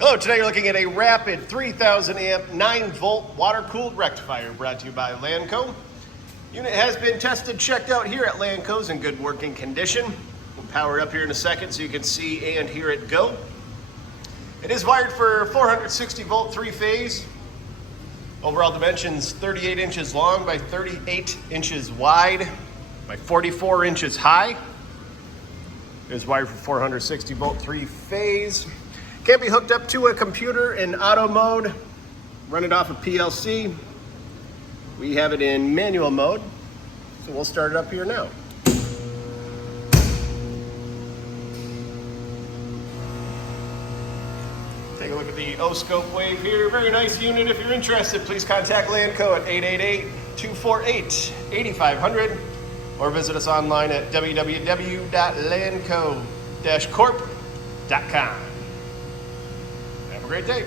Hello, today you're looking at a rapid 3,000 amp 9-volt water-cooled rectifier brought to you by Lanco. Unit has been tested, checked out here at Lanco's in good working condition. We'll power it up here in a second so you can see and hear it go. It is wired for 460 volt 3-phase. Overall dimensions 38 inches long by 38 inches wide by 44 inches high. It is wired for 460 volt 3-phase. Can be hooked up to a computer in auto mode, run it off a PLC. We have it in manual mode, so we'll start it up here now. Take a look at the O-scope wave here. Very nice unit. If you're interested, please contact Lanco at 888-248-8500 or visit us online at www.lanco-corp.com. Have a great day.